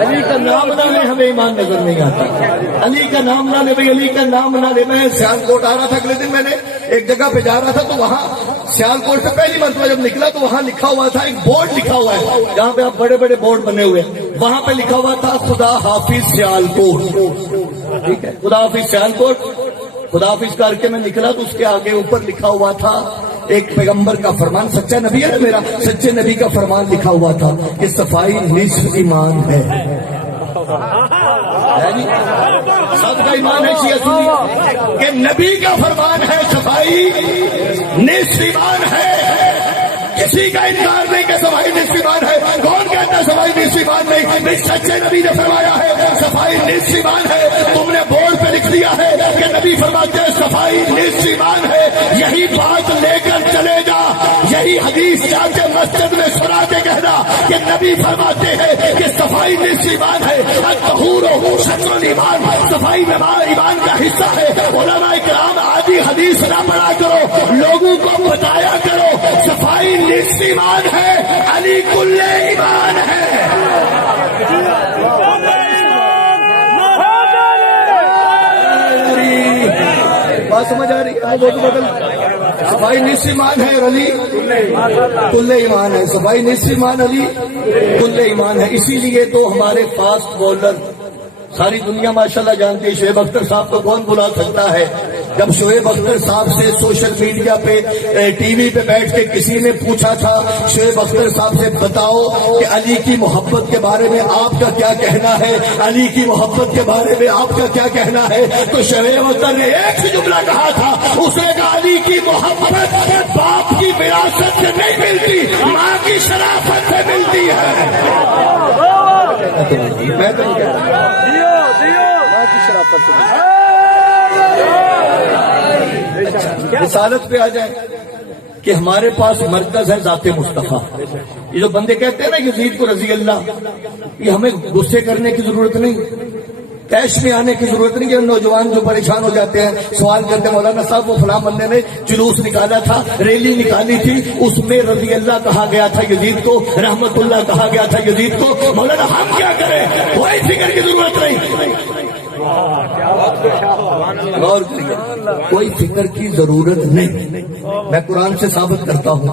علی کا نام نہ لے ہمیں ایمان نظر نہیں آتا. علی کا نام نہ لے بھائی، علی کا نام نہ لے. میں سیال کوٹ آ رہا تھا اگلے دن، میں نے ایک جگہ پہ جا رہا تھا تو وہاں سیال کوٹ سے پہلی مرتبہ جب نکلا تو وہاں لکھا ہوا تھا، ایک بورڈ لکھا ہوا ہے جہاں پہ آپ بڑے بڑے بورڈ بنے ہوئے، وہاں پہ لکھا ہوا تھا خدا حافظ سیال کوٹ. ٹھیک ہے، خدا حافظ سیال کوٹ. خدا حافظ کر کے میں نکلا تو اس کے آگے اوپر لکھا ہوا تھا ایک پیغمبر کا فرمان، سچا نبی ہے نا میرا، سچے نبی کا فرمان لکھا ہوا تھا کہ صفائی نصف ایمان ہے. سب کا ایمان ہے شیعہ سنی کہ نبی کا فرمان ہے صفائی نصف ایمان ہے. کسی کا انکار نہیں کہ صفائی نصف ایمان ہے. کون کہتا ہے صفائی نصف ایمان نہیں؟ سچے نبی نے فرمایا ہے صفائی نصف ایمان ہے. تم نے بورڈ پہ لکھ دیا ہے کہ نبی فرماتے ہیں صفائی نصف ایمان ہے. یہی بات لے کر چلے جا، یہی حدیث جا کے مسجد میں سنا کے کہنا کہ نبی فرماتے ہیں کہ صفائی نصف ایمان ہے. الطہور شطر الایمان، صفائی میں ایمان کا حصہ ہے. علماء کرام آدھی حدیث نہ پڑھا کرو، لوگوں کو بتایا کرو صفائی نصف ایمان ہے، علی کل ایمان ہے. بات سمجھ آ رہی ہے؟ بدل صفائی نصف ایمان ہے اور علی کل ایمان ہے. صفائی نصف ایمان، علی کل ایمان ہے. اسی لیے تو ہمارے فاسٹ بولر ساری دنیا ماشاءاللہ جانتی ہے. شعیب اختر صاحب کو کون بلا سکتا ہے؟ جب شعیب اختر صاحب سے سوشل میڈیا پہ ٹی وی پہ بیٹھ کے کسی نے پوچھا تھا شعیب اختر صاحب سے بتاؤ کہ علی کی محبت کے بارے میں آپ کا کیا کہنا ہے، علی کی محبت کے بارے میں آپ کا کیا کہنا ہے، تو شعیب اختر نے ایک ہی جملہ کہا تھا. اس نے کہا علی کی محبت باپ کی وراثت سے نہیں ملتی، ماں کی شرافت سے ملتی ہے. میں تو ماں کی شرافت سے. رسالت پہ آ جائیں کہ ہمارے پاس مرکز ہے ذات مصطفیٰ. یہ جو بندے کہتے ہیں نا یزید کو رضی اللہ، یہ ہمیں غصے کرنے کی ضرورت نہیں، کیش میں آنے کی ضرورت نہیں. کہ نوجوان جو پریشان ہو جاتے ہیں سوال کرتے ہیں مولانا صاحب وہ فلاں بندے نے جلوس نکالا تھا، ریلی نکالی تھی، اس میں رضی اللہ کہا گیا تھا یزید کو، رحمت اللہ کہا گیا تھا یزید کو. مولانا ہم کیا کریں؟ کوئی فکر کی ضرورت نہیں. غور کریے، کوئی فکر کی ضرورت نہیں. میں قرآن سے ثابت کرتا ہوں.